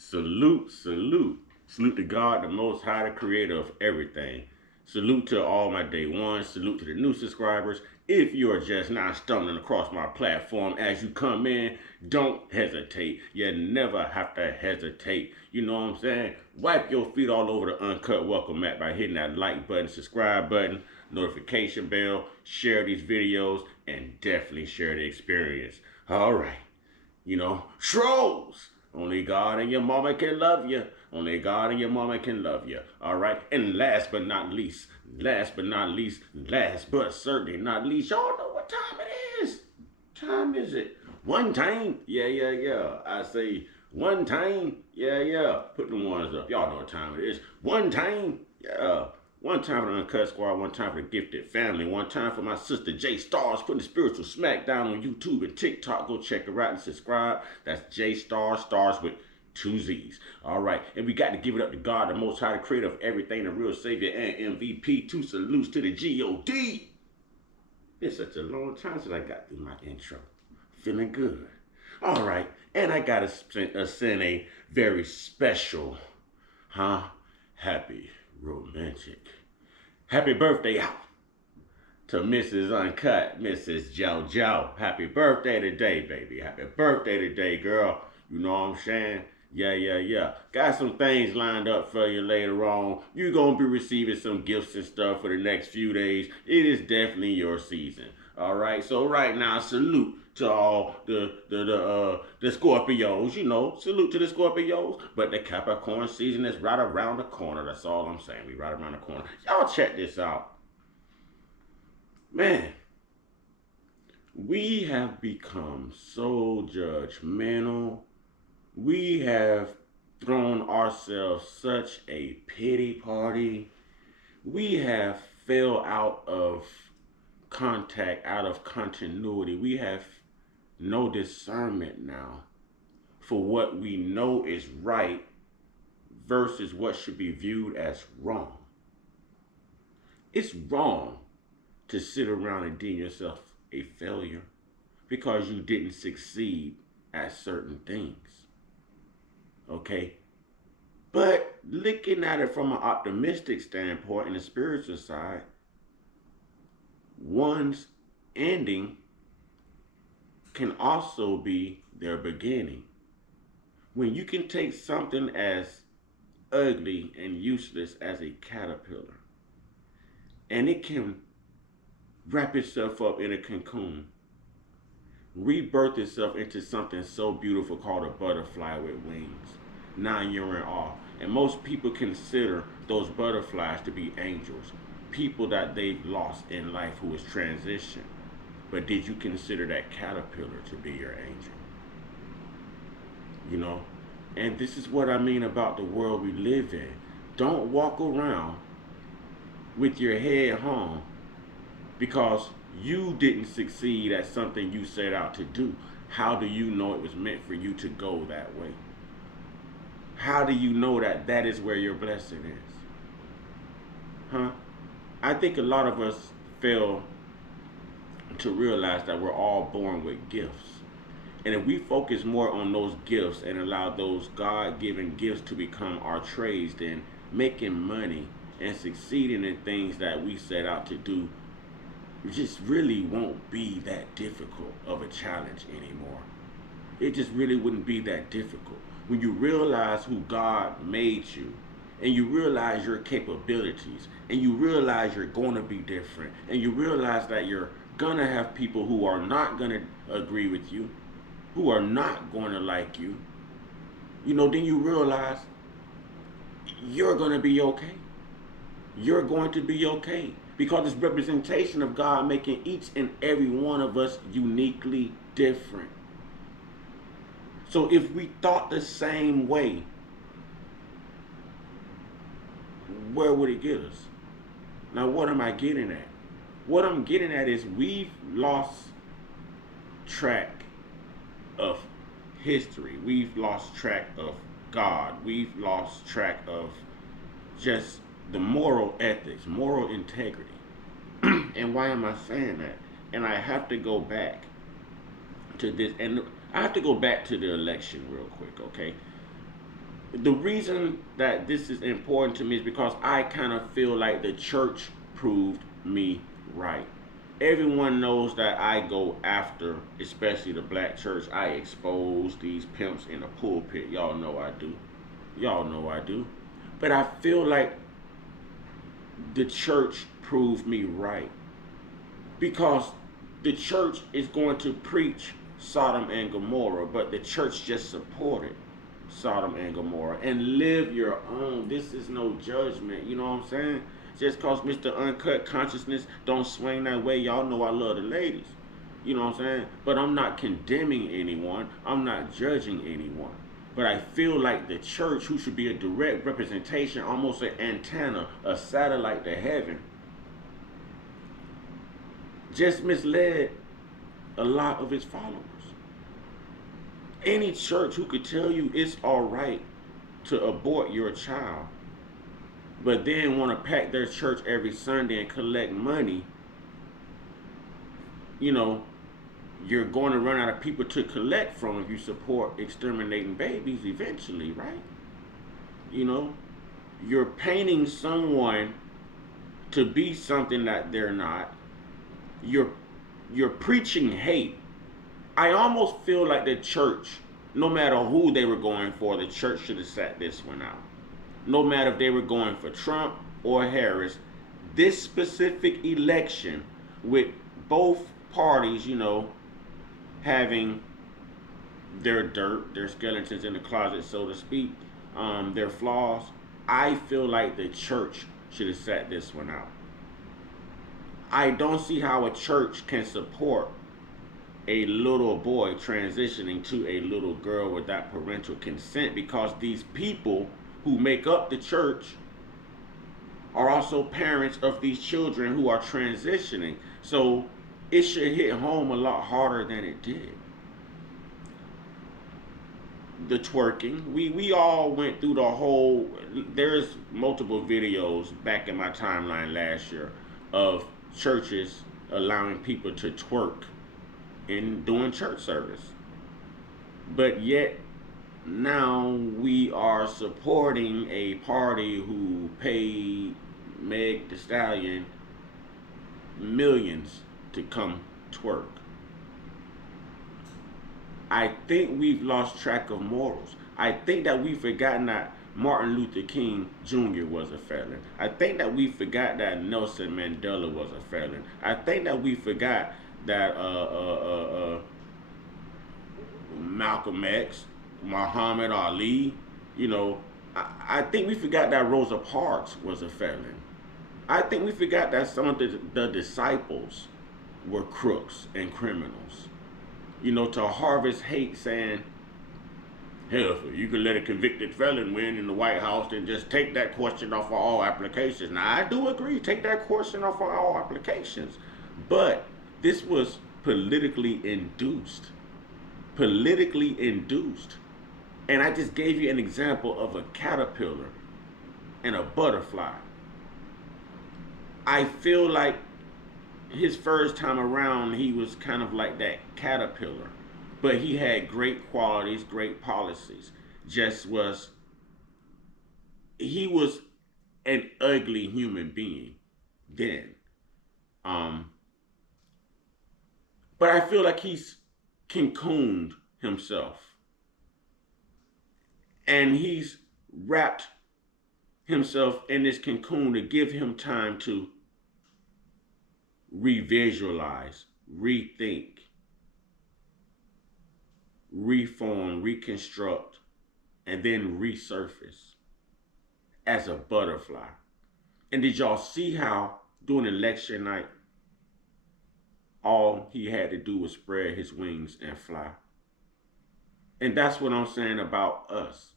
Salute, salute. Salute to God, the Most High, the creator of everything. Salute to all my day ones. Salute to the new subscribers. If you are just now stumbling across my platform as you come in, don't hesitate. You never have to hesitate. You know what I'm saying? Wipe your feet all over the uncut welcome mat by hitting that like button, subscribe button, notification bell, share these videos, and definitely share the experience. All right. Trolls. Only God and your mama can love you. Only God and your mama can love you. All right. And last but not least, last but certainly not least, y'all know what time it is. Time is it? One time? Yeah. I say one time? Yeah. Put the ones up. Y'all know what time it is. One time? Yeah. One time for the Uncut Squad, one time for the Gifted Family, one time for my sister J Stars putting the spiritual smackdown on YouTube and TikTok. Go check her out and subscribe. That's J Stars, stars with two Z's. All right, and we got to give it up to God, the Most High, the creator of everything, the real Savior and MVP. Two salutes to the G.O.D. It's such a long time since I got through my intro. Feeling good. All right, and I got to send a very special, happy happy birthday out to Mrs. Uncut, Mrs. JoJo. Happy birthday today, baby. Happy birthday today, girl. You know what I'm saying? Yeah. Got some things lined up for you later on. You're going to be receiving some gifts and stuff for the next few days. It is definitely your season. All right, so right now, salute to all the Scorpios, salute to the Scorpios. But the Capricorn season is right around the corner. That's all I'm saying. We right around the corner. Y'all check this out. Man, we have become so judgmental. We have thrown ourselves such a pity party. We have fell out of contact, out of continuity. We have no discernment now for what we know is right versus what should be viewed as wrong. It's wrong to sit around and deem yourself a failure because you didn't succeed at certain things. Okay? But looking at it from an optimistic standpoint and the spiritual side, one's ending can also be their beginning. When you can take something as ugly and useless as a caterpillar, and it can wrap itself up in a cocoon, rebirth itself into something so beautiful called a butterfly with wings. Now you're in awe. And most people consider those butterflies to be angels, people that they've lost in life who has transitioned. But did you consider that caterpillar to be your angel? And this is what I mean about the world we live in. Don't walk around with your head hung because you didn't succeed at something you set out to do. How do you know it was meant for you to go that way? How do you know that that is where your blessing is? I think a lot of us fail to realize that we're all born with gifts. And if we focus more on those gifts and allow those God-given gifts to become our trades, then making money and succeeding in things that we set out to do just really won't be that difficult of a challenge anymore. It just really wouldn't be that difficult. When you realize who God made you, and you realize your capabilities, and you realize you're going to be different, and you realize that you're going to have people who are not going to agree with you, who are not going to like you, then you realize you're going to be okay. You're going to be okay. Because it's representation of God making each and every one of us uniquely different. So if we thought the same way, where would it get us? Now, what am I getting at? What I'm getting at is we've lost track of history. We've lost track of God. We've lost track of just the moral ethics, moral integrity. And why am I saying that? And I have to go back to this, and I have to go back to the election real quick, okay? The reason that this is important to me is because I kind of feel like the church proved me right. Everyone knows that I go after, especially the black church. I expose these pimps in the pulpit. Y'all know I do. Y'all know I do. But I feel like the church proved me right because the church is going to preach Sodom and Gomorrah, but the church just supported Sodom and Gomorrah and live your own. This is no judgment. You know what I'm saying? Just cause Mr. Uncut Consciousness don't swing that way, y'all know I love the ladies. You know what I'm saying? But I'm not condemning anyone. I'm not judging anyone. But I feel like the church, who should be a direct representation, almost an antenna, a satellite to heaven, just misled a lot of its followers. Any church who could tell you it's all right to abort your child, but then want to pack their church every Sunday and collect money, you know, you're going to run out of people to collect from if you support exterminating babies eventually, right? You know, you're painting someone to be something that they're not. You're you're preaching hate. I almost feel like the church, no matter who they were going for, the church should have sat this one out. No matter if they were going for Trump or Harris, this specific election, with both parties, you know, having their dirt, their skeletons in the closet, so to speak, their flaws, I feel like the church should have sat this one out. I don't see how a church can support a little boy transitioning to a little girl without parental consent, because these people who make up the church are also parents of these children who are transitioning. So it should hit home a lot harder than it did. The twerking, we all went through the whole, there's multiple videos back in my timeline last year of churches allowing people to twerk in doing church service. But yet now we are supporting a party who paid Meg the Stallion millions to come twerk. I think we've lost track of morals. I think that we've forgotten that Martin Luther King Jr. was a felon. I think that we forgot that Nelson Mandela was a felon. I think that we forgot that Malcolm X, Muhammad Ali, you know, I think we forgot that Rosa Parks was a felon. I think we forgot that some of the disciples were crooks and criminals. You know, to harvest hate, saying, hell, if you can let a convicted felon win in the White House, then just take that question off of all applications. Now, I do agree, take that question off of all applications. But this was politically induced. Politically induced. And I just gave you an example of a caterpillar and a butterfly. I feel like his first time around, he was kind of like that caterpillar. But he had great qualities, great policies. Just was, he was an ugly human being then. Um, but I feel like he's cocooned himself. And he's wrapped himself in this cocoon to give him time to revisualize, rethink, reform, reconstruct, and then resurface as a butterfly. And did y'all see how during election night, all he had to do was spread his wings and fly? And that's what I'm saying about us.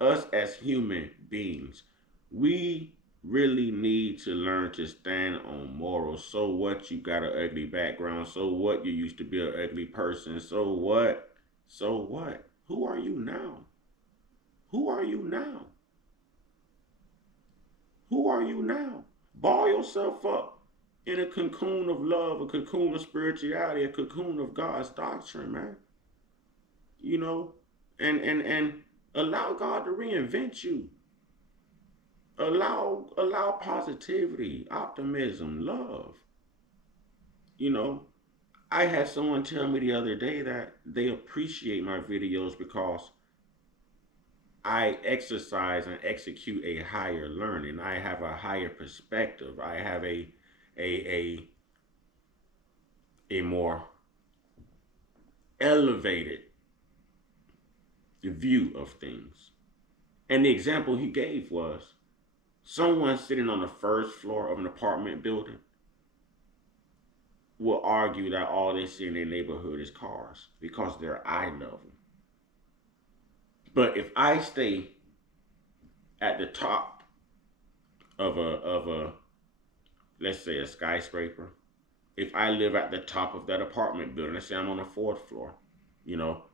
Us as human beings. We really need to learn to stand on morals. So what, you got an ugly background? So what, you used to be an ugly person? So what? So what? Who are you now? Who are you now? Who are you now? Ball yourself up in a cocoon of love, a cocoon of spirituality, a cocoon of God's doctrine, man. You know, and Allow God to reinvent you. Allow positivity, optimism, love. You know, I had someone tell me the other day that they appreciate my videos because I exercise and execute a higher learning. I have a higher perspective. I have a a more elevated view of things. And the example he gave was someone sitting on the first floor of an apartment building will argue that all they see in their neighborhood is cars because they're eye level. But if I stay at the top of a let's say a skyscraper, if I live at the top of that apartment building, let's say I'm on the fourth floor, you know,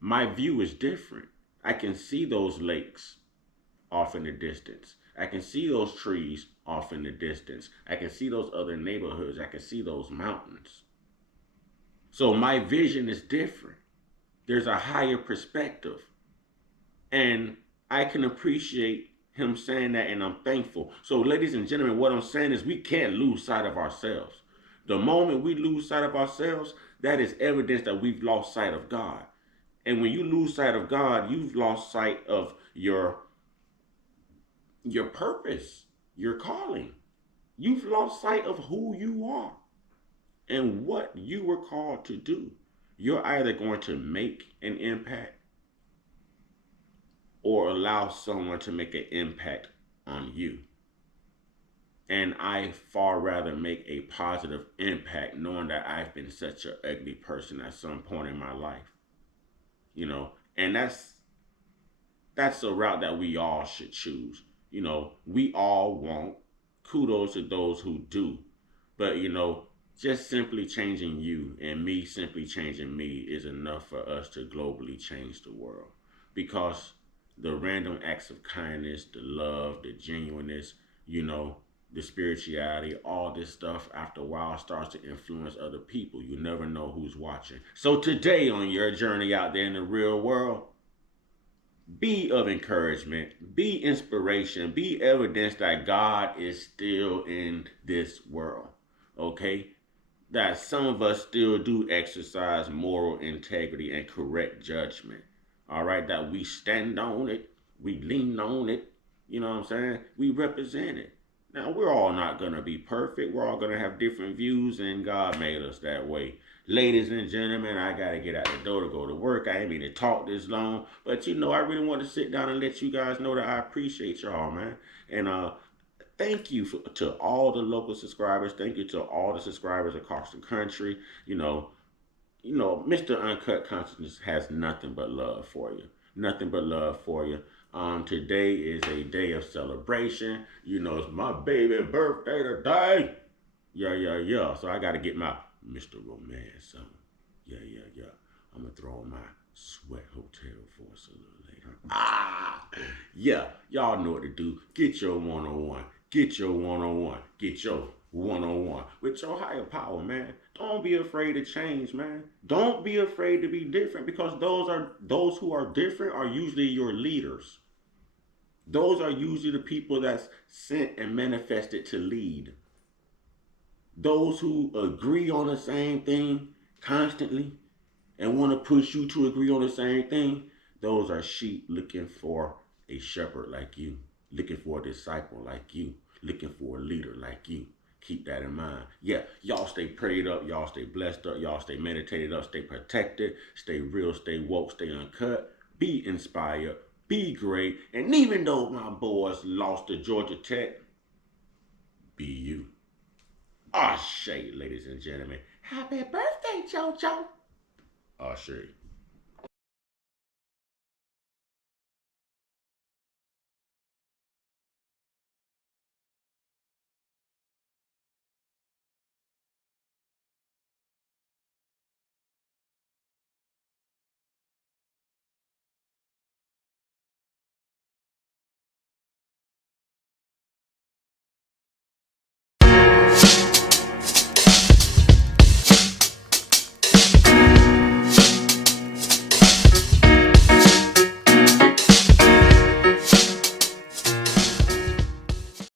my view is different. I can see those lakes off in the distance. I can see those trees off in the distance. I can see those other neighborhoods. I can see those mountains. So my vision is different. There's a higher perspective. And I can appreciate him saying that, and I'm thankful. So, ladies and gentlemen, what I'm saying is we can't lose sight of ourselves. The moment we lose sight of ourselves, that is evidence that we've lost sight of God. And when you lose sight of God, you've lost sight of your purpose, your calling. You've lost sight of who you are and what you were called to do. You're either going to make an impact or allow someone to make an impact on you. And I far rather make a positive impact knowing that I've been such an ugly person at some point in my life. You know, and that's a route that we all should choose. You know, we all want kudos to those who do. But, you know, just simply changing you and me simply changing me is enough for us to globally change the world. Because the random acts of kindness, the love, the genuineness, you know, the spirituality, all this stuff after a while starts to influence other people. You never know who's watching. So today on your journey out there in the real world, be of encouragement, be inspiration, be evidence that God is still in this world. Okay? That some of us still do exercise moral integrity and correct judgment. All right? That we stand on it, we lean on it, you know what I'm saying? We represent it. Now, we're all not going to be perfect. We're all going to have different views, and God made us that way. Ladies and gentlemen, I got to get out the door to go to work. I ain't mean to talk this long, but you know, I really want to sit down and let you guys know that I appreciate y'all, man. And thank you to all the local subscribers. Thank you to all the subscribers across the country. Mr. Uncut Consciousness has nothing but love for you. Nothing but love for you. Today is a day of celebration. You know, it's my baby birthday today. Yeah. So I got to get my Mr. Romance on. Yeah. I'm going to throw on my sweat hotel voice a little later. Yeah. Y'all know what to do. Get your one-on-one. Get your one-on-one. Get your one-on-one with your higher power, man. Don't be afraid to change, man. Don't be afraid to be different because those who are different are usually your leaders. Those are usually the people that's sent and manifested to lead. Those who agree on the same thing constantly and want to push you to agree on the same thing, those are sheep looking for a shepherd like you, looking for a disciple like you, looking for a leader like you. Keep that in mind. Yeah, y'all stay prayed up, y'all stay blessed up, y'all stay meditated up, stay protected, stay real, stay woke, stay uncut, be inspired, be great, and even though my boys lost to Georgia Tech, be you. Ashe, ladies and gentlemen. Happy birthday, JoJo. Ashe.